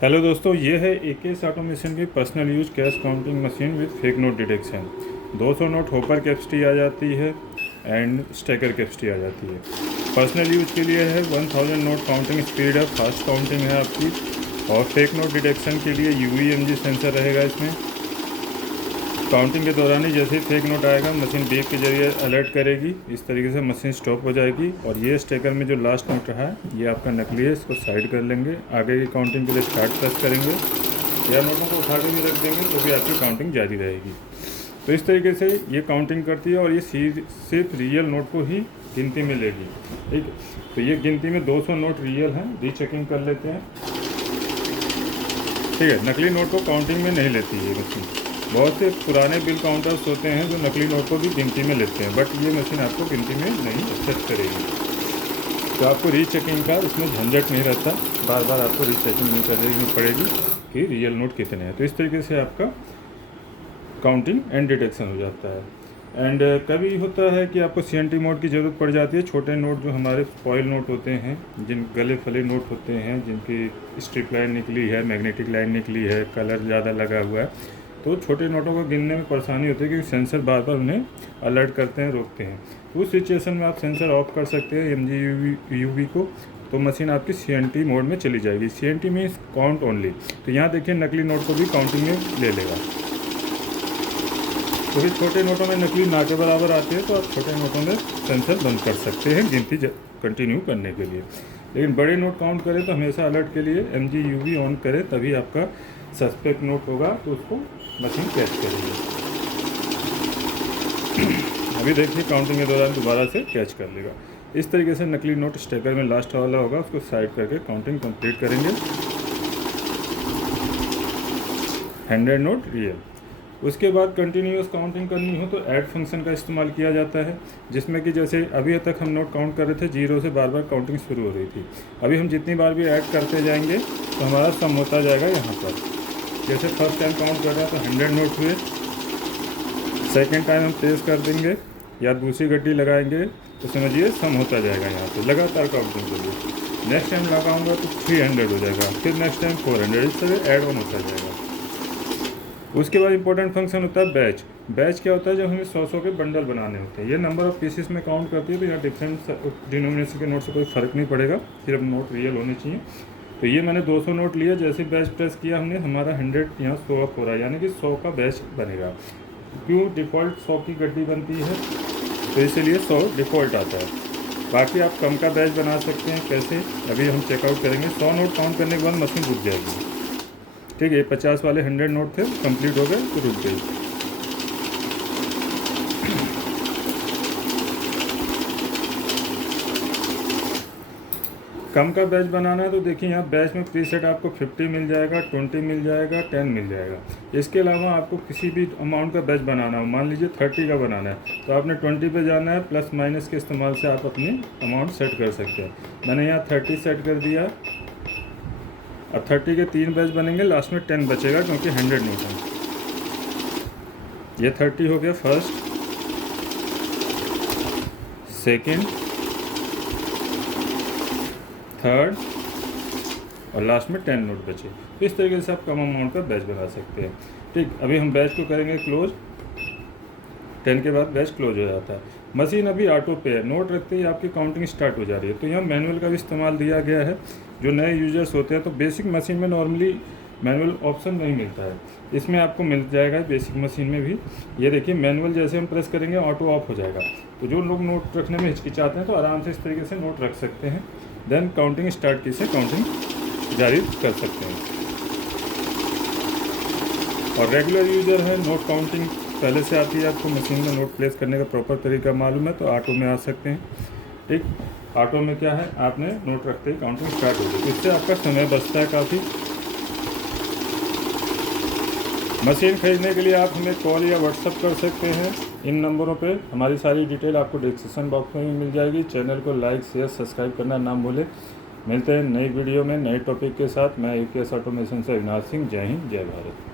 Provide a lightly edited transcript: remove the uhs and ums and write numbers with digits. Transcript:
Hello दोस्तों, ये है एकेएस ऑटोमेशन की personal use cash counting machine with fake note detection. 200 note hopper capacity आ जाती है एंड स्टैकर कैपेसिटी आ जाती है। पर्सनल यूज के लिए है, 1000 नोट काउंटिंग स्पीड है, फास्ट काउंटिंग है आपकी। और फेक नोट डिटेक्शन के लिए UVMG सेंसर रहेगा इसमें। काउंटिंग के दौरान ही जैसे ही फेक नोट आएगा, मशीन बीप के जरिए अलर्ट करेगी। इस तरीके से मशीन स्टॉप हो जाएगी। और ये स्टेकर में जो लास्ट नोट रहा है ये आपका नकली है, इसको साइड कर लेंगे। आगे की काउंटिंग के लिए स्टार्ट प्रेस करेंगे या नोटों को उठा के भी रख देंगे तो भी आपकी काउंटिंग जारी रहेगी। तो इस तरीके से ये काउंटिंग करती है और ये सिर्फ रियल नोट को ही गिनती में लेगी। ठीक, तो ये गिनती में 200 नोट रियल हैं। रीचेकिंग कर लेते हैं। ठीक है, नकली नोट को काउंटिंग में नहीं लेती है मशीन। बहुत से पुराने बिल काउंटर्स होते हैं जो नकली नोट को भी गिनती में लेते हैं, बट ये मशीन आपको गिनती में नहीं एक्सेप्ट करेगी। तो आपको रीचेकिंग का इसमें झंझट नहीं रहता, बार बार आपको रीचेकिंग नहीं करनी पड़ेगी कि रियल नोट कितने हैं। तो इस तरीके से आपका काउंटिंग एंड डिटेक्शन हो जाता है। एंड कभी होता है कि आपको CNT मोड की ज़रूरत पड़ जाती है। छोटे नोट जो हमारे फॉइल नोट होते हैं, जिन गले फले नोट होते हैं, जिनकी स्ट्रिप लाइन निकली है, मैग्नेटिक लाइन निकली है, कलर ज़्यादा लगा हुआ है, तो छोटे नोटों को गिनने में परेशानी होती है क्योंकि सेंसर बार बार उन्हें अलर्ट करते हैं, रोकते हैं। तो उस सिचुएशन में आप सेंसर ऑफ कर सकते हैं MG UV को, तो मशीन आपकी CNT मोड में चली जाएगी। CNT means count only. तो यहाँ देखिए नकली नोट को भी काउंटिंग में ले लेगा। तो फिर छोटे नोटों में नकली ना के बराबर आते हैं तो आप छोटे नोटों में सेंसर बंद कर सकते हैं गिनती कंटिन्यू करने के लिए। लेकिन बड़े नोट काउंट करें तो हमेशा अलर्ट के लिए MG UV ऑन करें, तभी आपका सस्पेक्ट नोट होगा तो उसको मशीन कैच करेगी। अभी देखिए काउंटिंग के दौरान दोबारा से कैच कर लेगा। इस तरीके से नकली नोट स्टेकर में लास्ट वाला होगा, उसको साइड करके काउंटिंग कंप्लीट करेंगे। 100 नोट रियल। उसके बाद कंटिन्यूअस काउंटिंग करनी हो तो ऐड फंक्शन का इस्तेमाल किया जाता है, जिसमें कि जैसे अभी तक हम नोट काउंट कर रहे थे, 0 से बार बार काउंटिंग शुरू हो रही थी। अभी हम जितनी बार भी ऐड करते जाएंगे तो हमारा सम होता जाएगा। यहाँ पर जैसे फर्स्ट टाइम काउंट कर रहे हैं तो 100 नोट हुए। सेकेंड टाइम हम तेज़ कर देंगे या दूसरी गड्डी लगाएंगे तो समझिए सम होता जाएगा। यहाँ पे लगातार काउंटिंग करिए। नेक्स्ट टाइम लगाऊंगा तो 300 हो जाएगा, फिर नेक्स्ट टाइम 400, इस तरह ऐड ऑन होता जाएगा। उसके बाद इंपॉर्टेंट फंक्शन होता है बैच। बैच क्या होता है? जब हमें 100 के बंडल बनाने होते हैं। ये नंबर ऑफ पीसेस में काउंट करती है, तो यहाँ डिफरेंट डिनोमिनेशन के नोट से कोई फ़र्क नहीं पड़ेगा, सिर्फ नोट रियल होने चाहिए। तो ये मैंने 200 नोट लिया, जैसे बैच प्रेस किया हमने, हमारा 100 यहाँ 100 हो रहा है, यानी कि 100 का बैच बनेगा। क्यों? डिफ़ॉल्ट 100 की गड्डी बनती है तो इसलिए 100 डिफ़ॉल्ट आता है। बाकी आप कम का बैच बना सकते हैं। कैसे? अभी हम चेकआउट करेंगे। 100 नोट काउंट करने के बाद मशीन रुक जाएगी। ठीक है, 50 वाले 100 नोट थे, कंप्लीट हो गए तो रुक गई। कम का बैच बनाना है तो देखिए यहाँ बैच में प्रीसेट आपको 50 मिल जाएगा, 20 मिल जाएगा, 10 मिल जाएगा। इसके अलावा आपको किसी भी अमाउंट का बैच बनाना हो, मान लीजिए 30 का बनाना है तो आपने 20 पे जाना है, प्लस माइनस के इस्तेमाल से आप अपनी अमाउंट सेट कर सकते हैं। मैंने यहाँ 30 सेट कर दिया। अब 30 के 3 बैच बनेंगे, लास्ट में 10 बचेगा क्योंकि 100 नोट है। ये 30 हो गया फर्स्ट, सेकेंड, थर्ड और लास्ट में 10 नोट बचे। इस तरीके से आप कम अमाउंट का बैच बना सकते हैं। ठीक, अभी हम बैच को करेंगे क्लोज। 10 के बाद बैच क्लोज हो जाता है। मशीन अभी ऑटो पे है, नोट रखते ही आपकी काउंटिंग स्टार्ट हो जा रही है। तो यहाँ मैनुअल का भी इस्तेमाल दिया गया है। जो नए यूजर्स होते हैं तो बेसिक मशीन में नॉर्मली मैनुअल ऑप्शन नहीं मिलता है, इसमें आपको मिल जाएगा बेसिक मशीन में भी। ये देखिए मैनुअल जैसे हम प्रेस करेंगे ऑटो ऑफ हो जाएगा। तो जो लोग नोट रखने में हिचकिचाते हैं तो आराम से इस तरीके से नोट रख सकते हैं। देन काउंटिंग स्टार्ट की से काउंटिंग जारी कर सकते हैं। और रेगुलर यूज़र है, नोट काउंटिंग पहले से आती है, आपको मशीन में नोट प्लेस करने का प्रॉपर तरीका मालूम है तो ऑटो में आ सकते हैं। ठीक, ऑटो में क्या है, आपने नोट रखते ही काउंटिंग स्टार्ट हो गई। इससे आपका समय बचता है काफ़ी। मशीन खरीदने के लिए आप हमें कॉल या व्हाट्सअप कर सकते हैं इन नंबरों पे। हमारी सारी डिटेल आपको डिस्क्रिप्शन बॉक्स में मिल जाएगी। चैनल को लाइक शेयर सब्सक्राइब करना ना भूलें। मिलते हैं नई वीडियो में नए टॉपिक के साथ। मैं एकेएस ऑटोमेशन से अविनाश सिंह। जय हिंद, जय भारत।